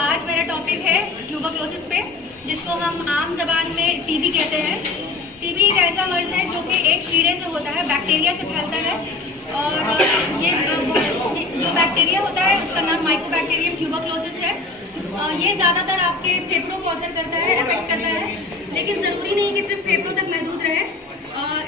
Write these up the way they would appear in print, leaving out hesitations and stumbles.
आज मेरा टॉपिक है ट्यूबरक्लोसिस पे, जिसको हम आम जबान में टीबी कहते हैं। टीबी एक ऐसा मर्ज है जो कि एक कीड़े से होता है, बैक्टीरिया से फैलता है। और ये जो बैक्टीरिया होता है उसका नाम माइकोबैक्टीरियम ट्यूबरक्लोसिस है। ये ज्यादातर आपके फेफड़ों को असर करता है, अफेक्ट करता है, लेकिन जरूरी नहीं कि सिर्फ फेफड़ों तक महदूद रहे।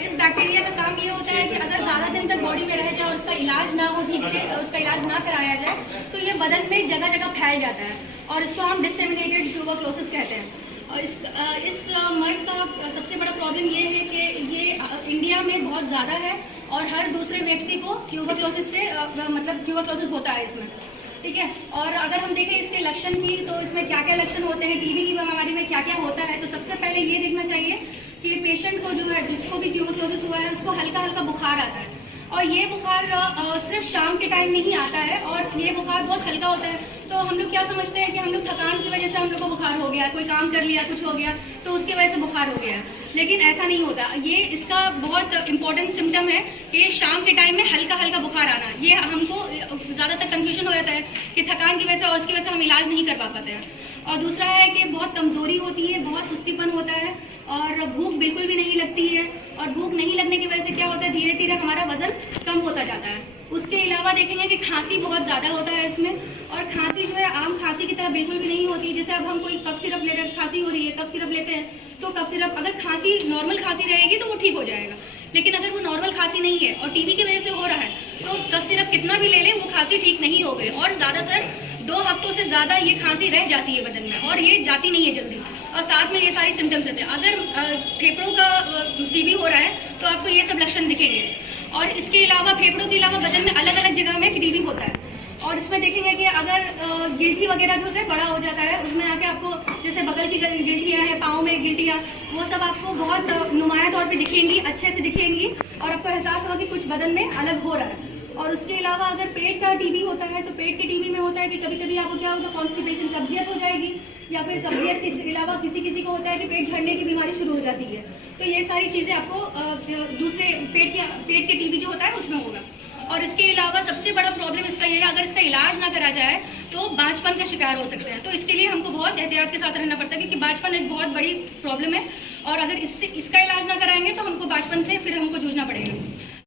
इस बैक्टीरिया का काम ये होता है कि अगर ज्यादा दिन तक बॉडी में रह जाए और उसका इलाज ना हो, ठीक से उसका इलाज ना कराया जाए, तो ये बदन में जगह जगह फैल जाता है और इसको हम डिसेमिनेटेड ट्यूबरक्लोसिस कहते हैं। और इस मर्ज का सबसे बड़ा प्रॉब्लम ये है कि ये इंडिया में बहुत ज्यादा है और हर दूसरे व्यक्ति को ट्यूबरक्लोसिस से ट्यूबरक्लोसिस होता है इसमें, ठीक है। और अगर हम देखें इसके लक्षण की, तो इसमें क्या क्या लक्षण होते हैं, टीबी की बीमारी में क्या क्या होता है, तो सबसे पहले ये देखना चाहिए कि पेशेंट को जो है, जिसको भी ट्यूबरक्लोसिस हुआ है, उसको हल्का हल्का बुखार आता है। और ये बुखार सिर्फ शाम के टाइम में ही आता है और ये बुखार बहुत हल्का होता है। तो हम लोग क्या समझते हैं कि हम लोग थकान की वजह से हम लोग को बुखार हो गया, कोई काम कर लिया, कुछ हो गया, तो उसकी वजह से बुखार हो गया है, लेकिन ऐसा नहीं होता। ये इसका बहुत इंपॉर्टेंट सिम्टम है कि शाम के टाइम में हल्का हल्का बुखार आना। ये हमको ज्यादातर कंफ्यूजन हो जाता है कि थकान की वजह से और उसकी वजह से हम इलाज नहीं कर पाते हैं। और दूसरा है कि बहुत कमजोरी होती है, बहुत सुस्तीपन होता है और भूख बिल्कुल भी नहीं लगती है। और भूख नहीं लगने की वजह से क्या होता है, धीरे धीरे हमारा वजन कम होता जाता है। उसके अलावा देखेंगे कि खांसी बहुत ज्यादा होता है इसमें, और खांसी जो है आम खांसी की तरह बिल्कुल भी नहीं होती। जैसे अब हम कोई कफ सिरप ले रहे हैं, खांसी हो रही है, कफ सिरप लेते हैं, तो कफ सिरप अगर खांसी नॉर्मल खांसी रहेगी तो वो ठीक हो जाएगा, लेकिन अगर वो नॉर्मल खांसी नहीं है और टीबी की वजह से हो रहा है, तो कफ सिरप कितना भी ले लें वो खांसी ठीक नहीं हो गई। और ज्यादातर 2 हफ्तों से ज्यादा ये खांसी रह जाती है बदन में और ये जाती नहीं है जल्दी, और साथ में ये सारी सिम्टम्स रहते हैं। अगर फेफड़ों का टीबी हो रहा है तो आपको ये सब लक्षण दिखेंगे। और इसके अलावा फेफड़ों के अलावा बदन में अलग अलग जगह में टीबी होता है। और इसमें देखेंगे कि अगर गिल्ठी वगैरह जो है बड़ा हो जाता है, उसमें आके आपको जैसे बगल की गिल्ठियां हैं, पाँव में गिल्ठियां, वो सब आपको बहुत नुमाया तौर पे दिखेंगी, अच्छे से दिखेंगी और आपको एहसास होगा कि कुछ बदन में अलग हो रहा है। और उसके अलावा अगर पेट का टीबी होता है, तो पेट के टीबी में होता है कि कभी कभी आपको क्या होता है, कॉन्स्टिपेशन, कब्जियत हो जाएगी, या फिर कब्जियत के अलावा किसी किसी को होता है कि पेट झड़ने की बीमारी शुरू हो जाती है। तो ये सारी चीजें आपको दूसरे पेट के टीबी जो होता है उसमें होगा। और इसके अलावा सबसे बड़ा प्रॉब्लम इसका ये है, अगर इसका इलाज ना करा जाए तो बांझपन का शिकार हो सकते हैं। तो इसके लिए हमको बहुत एहतियात के साथ रहना पड़ता है, क्योंकि बांझपन एक बहुत बड़ी प्रॉब्लम है और अगर इसका इलाज ना कराएंगे तो हमको बांझपन से फिर हमको जूझना पड़ेगा।